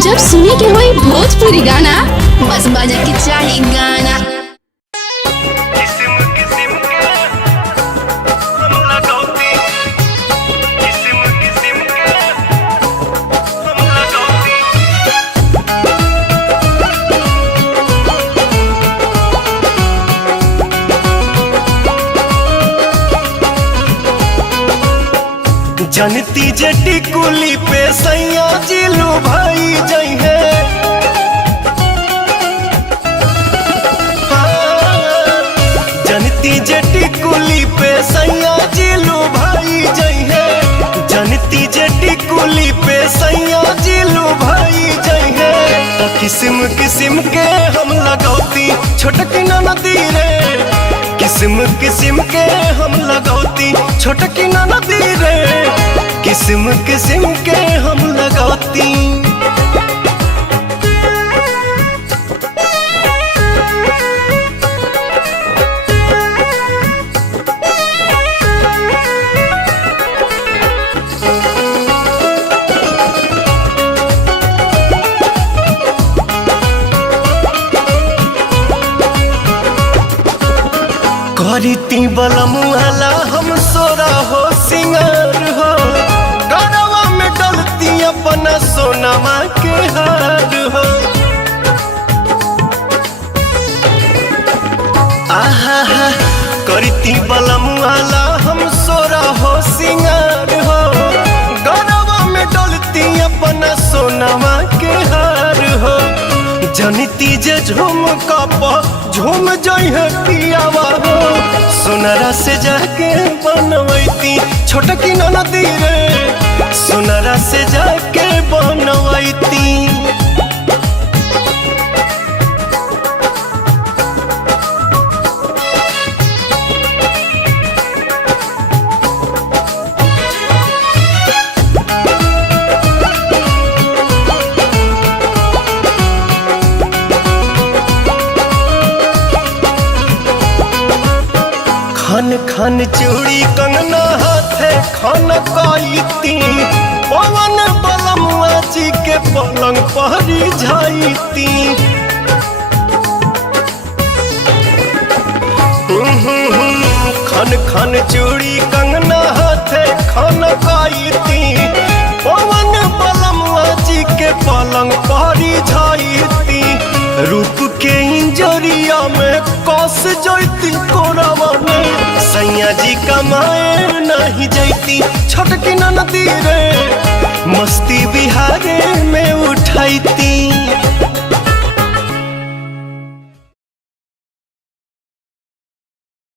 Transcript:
जब सुने के होई भोजपुरी गाना, बस बजे के चाही गाना। जनती जटी कुली पे सैया जिलू भाई जई है। जनती जटी कुली पे सैया जिलू भाई जई है। जनती जटी कुली पे सैया जिलू भाई जई है। तो किस्म किस्म के हम लगौती छोटकी नदी रे। किस्म किस्म के हम लगौती छोटकी नदी रे। किस्म किस्म के हम लगौती। करीती बलमुआला हम सोरा हो सिंगार हो। गरवा में डलती अपना सोनमा के हार हो। आहा करीती बलमुआला हम सोरा हो सिंगार हो। गरवा में डलती अपना सोनमा के हार हो। जनिती जे झूम कप झूम जई है पियावा हो। सोनरा से जाके बनवैती छोटकी नदी रे। सोनरा से जाके बनवैती। खन खन चूड़ी कंगना हाथे खन काईती। पवन बलमुआ जी के पलंग पहरी जाईती। खन खन चूड़ी कंगना हाथे खन काईती। पवन बलमुआ जी के पलंग पहरी जाईती। रूप के इंजरिया में कस जैती कोरावा में। सैया जी कमाए नहीं जैती छोटकी नदी रे।